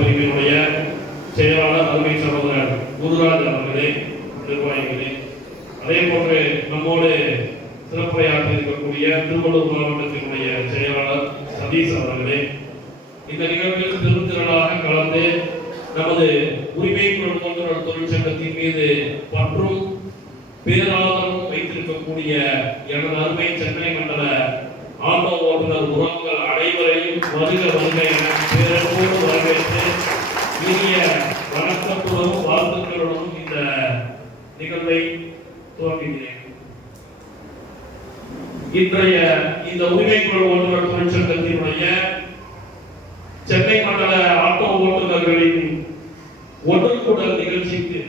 பிரிவினுடைய செயலாளர் அருமை சகோதரர் குருராஜ் அவர்களே, நிர்வாகிகளே, அதே போன்று நம்மோடு சிறப்புரையாற்றி இருக்கக்கூடிய திருவள்ளூர் மாவட்டத்தினுடைய செயலாளர் சதீஷ் அவர்களே, இந்த நிகழ்வில் பெருந்திரளாக கலந்து நமது உரிமை குரல் தொண்டர் தொழிற்சங்கத்தின் மீது பற்றும் பேராதரவும் வைத்திருக்கக்கூடிய எனது அருமை சென்னை மண்டல ஆட்டோ ஓட்டுநர் உறவுகள் அனைவரையும் வருக வருக என பேரன்போடு வரவேற்று இனிய வணக்கத்துடனும் வாழ்த்துக்களுடனும் இந்த நிகழ்வை துவங்குகிறேன். இன்றைய இந்த உரிமை குரல் ஓட்டுநர் தொழிற்சங்கத்தினுடைய சென்னை மண்டல ஆட்டோ ஓட்டுநர்களின் ஒன்றுகூடல் நிகழ்ச்சிக்கு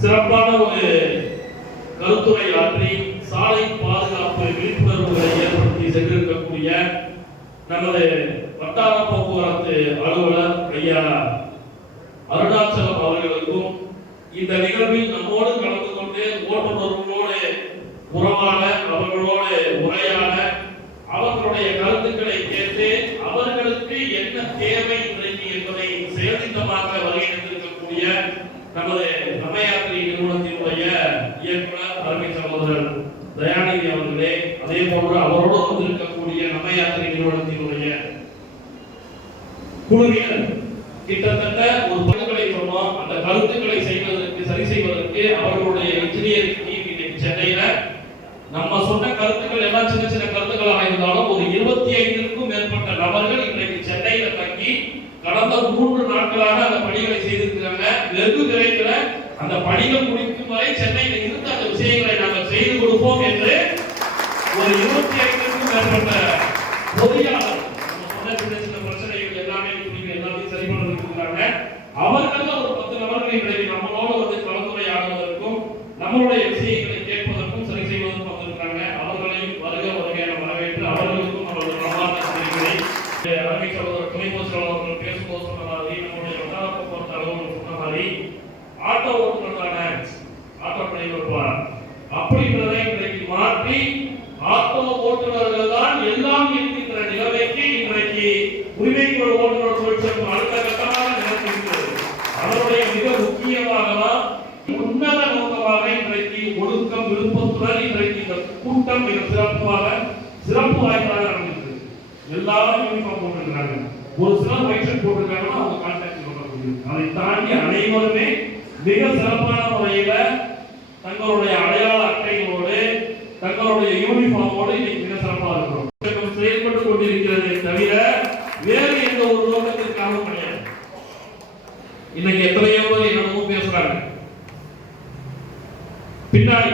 சிறப்பான ஒரு கருத்துரை ஆற்றி சாலை பாதுகாப்பு விழிப்புணர்வுகளை ஏற்படுத்தி சென்றிருக்கக்கூடிய நமது வட்டார போக்குவரத்து அலுவலர் ஐயா அருணாச்சலம் அவர்களுக்கும் இந்த நிகழ்வில் நம்மோடு கலந்து கொண்டு ஓட்டுநர்களோடு உறவாட, அவர்களோடு உரையாட, அவர்களுடைய கருத்துக்களை கேட்டு அவர்களுக்கு என்ன தேவை இன்றைக்கு என்பதை செயல்திட்டமாக வருகின்றிருக்கக்கூடிய நமது நமையாத்திரை நிறுவனத்தினுடைய இயக்குனர் அருமை சகோதரர் தயாநிதி அவர்களே, அதே போன்று அவரோடு வந்திருக்கக்கூடிய நமையாத்திரை நிறுவனத்தினுடைய குழுவினர் கிட்டத்தட்ட ஒரு பணிகளை சொன்னோம். அந்த கருத்துக்களை செய்வதற்கு சரி செய்வதற்கு அவர்களுடைய இன்ஜினியரிங் டீம் இன்னைக்கு சென்னையில நம்ம சொன்ன கருத்துக்கள் எல்லாம் சின்ன சின்ன கருத்துக்களாக இருந்தாலும் ஒரு 25க்கும் மேற்பட்ட நபர்கள் இன்றைக்கு சென்னையில தங்கி கடந்த 3 நாட்களாக அந்த பணிகளை செய்திருக்கிறாங்க. வெகு விரைவில் அந்த பணிகள் முடிக்கும் வரை சென்னையில் இருந்து அந்த விஷயங்களை நாங்கள் செய்து கொடுப்போம் என்று ஒரு 25க்கும் மேற்பட்ட பொறியாளர் சொன்ன சின்ன சின்ன பிரச்சனைகள் எல்லாமே சரி பண்ணிருக்கிறாங்க. அவர்கள் ஒரு 10 நபர்கள் இன்றைக்கு நம்மளோடு வந்து கலந்துரையாடுவதற்கும் நம்மளுடைய விஷயங்களை கேட்பதற்கும் சரி செய்வதற்கும் வந்திருக்கிறாங்க. அவர்களையும் வருக வருக என வரவேற்று அவர்களுக்கும் அவர்கள் வரலாற்றை அருமை சகோதரர் துணை பொதுச்செயலாளர் அவர்கள் பேசும்போது சொன்ன மாதிரி, நம்முடைய வட்டார போக்குவரத்து அலுவலர் சொன்ன மாதிரி ஆட்டோ ஓட்டுநரான ஆட்டோ டிரைவர் அப்படின்றதை இன்றைக்கு மாற்றி ஆட்டோ ஓட்டுநர்கள் தான் எல்லாம் என்கின்ற நிலைமைக்கு இன்றைக்கு உரிமை குரல் ஓட்டுநர் தொழிற்சங்கம் அடுத்த கட்டமாக நடத்திருக்கிறது. அதனுடைய மிக முக்கியமாக உன்னத நோக்கமாக இன்றைக்கு ஒழுக்கம் விருப்பத்துடன் இன்றைக்கு இந்த கூட்டம் மிக சிறப்பு வாய்ப்பாக நடந்திருக்கு. எல்லாரும் யூனிஃபார்ம் போட்டிருக்காங்க. ஒரு சிலர் ஒயிட் ஷர்ட் போட்டிருக்காங்கன்னா அவங்க கான்டாக்ட் பண்ண முடியும். அதை தாண்டி அனைவருமே மிக சிறப்பான முறையில தங்களுடைய அடையாள அட்டைகளோடு தங்களுடைய யூனிஃபார்மோடு இன்னைக்கு மிக சிறப்பாக இருக்கிறோம். செயல்பட்டு கொண்டிருக்கிறது தவிர வேறு எந்த ஒரு நோக்கத்திற்காகவும் கிடையாது. இன்னைக்கு எத்தனையோ பேர் என்னமோ பேசுறாங்க. பின்னாடி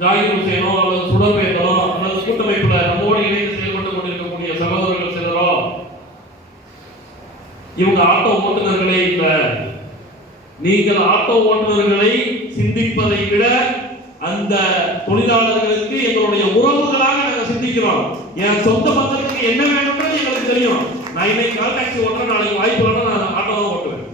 ஜாகிர் ஹுசேனோ அல்லது சுடர்வேதோ அல்லது கூட்டமைப்புல நம்மோடு இணைந்து செயல்பட்டு கொண்டிருக்கக்கூடிய சகோதரர்கள் சிலரோ இவங்க ஆட்டோ ஓட்டுநர்களே இல்ல, நீங்கள் ஆட்டோ ஓட்டுநர்களை சிந்திப்பதை விட அந்த தொழிலாளர்களுக்கு எங்களுடைய உறவுகளாக நாங்கள் சிந்திக்கிறோம். என் சொந்த மக்களுக்கு என்ன வேணும்னு எங்களுக்கு தெரியும். நான் இன்னைக்கு கால் டாக்ஸி ஓட்டுறேன், நாளைக்கு வாய்ப்பு இல்லைன்னா நான் ஆட்டோ தான் ஓட்டுவேன்.